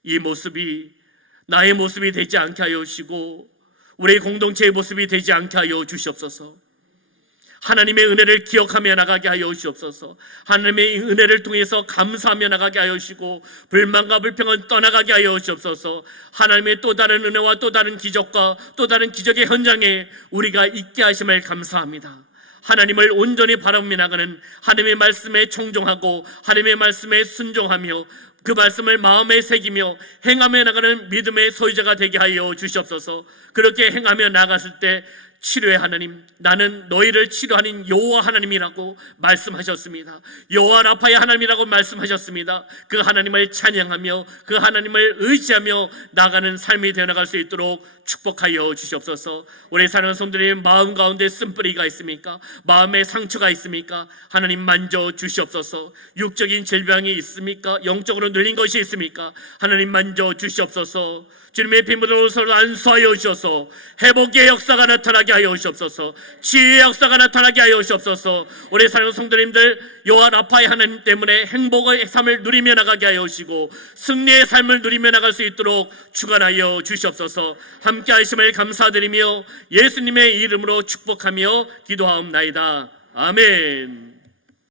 이 모습이 나의 모습이 되지 않게 하여 주시고 우리 공동체의 모습이 되지 않게 하여 주시옵소서. 하나님의 은혜를 기억하며 나가게 하여 주시옵소서. 하나님의 은혜를 통해서 감사하며 나가게 하여 주시고 불만과 불평은 떠나가게 하여 주시옵소서. 하나님의 또 다른 은혜와 또 다른 기적과 또 다른 기적의 현장에 우리가 있게 하심을 감사합니다. 하나님을 온전히 바라보며 나가는 하나님의 말씀에 청종하고 하나님의 말씀에 순종하며 그 말씀을 마음에 새기며 행하며 나가는 믿음의 소유자가 되게 하여 주시옵소서. 그렇게 행하며 나갔을 때 치료의 하나님, 나는 너희를 치료하는 여호와 하나님이라고 말씀하셨습니다. 여호와 라파의 하나님이라고 말씀하셨습니다. 그 하나님을 찬양하며 그 하나님을 의지하며 나가는 삶이 되어나갈 수 있도록 축복하여 주시옵소서. 우리 사랑하는 성도들의 마음 가운데 쓴뿌리가 있습니까? 마음에 상처가 있습니까? 하나님 만져 주시옵소서. 육적인 질병이 있습니까? 영적으로 눌린 것이 있습니까? 하나님 만져 주시옵소서. 주님의 피묻은 서로 안수하여 주셔서 회복의 역사가 나타나게 하여 주시옵소서. 치유의 역사가 나타나게 하여 주시옵소서. 우리 사랑하는 성도님들 여호와 라파의 하나님 때문에 행복의 삶을 누리며 나가게 하여 주시고 승리의 삶을 누리며 나갈 수 있도록 주관하여 주시옵소서. 함께 하심을 감사드리며 예수님의 이름으로 축복하며 기도하옵나이다. 아멘.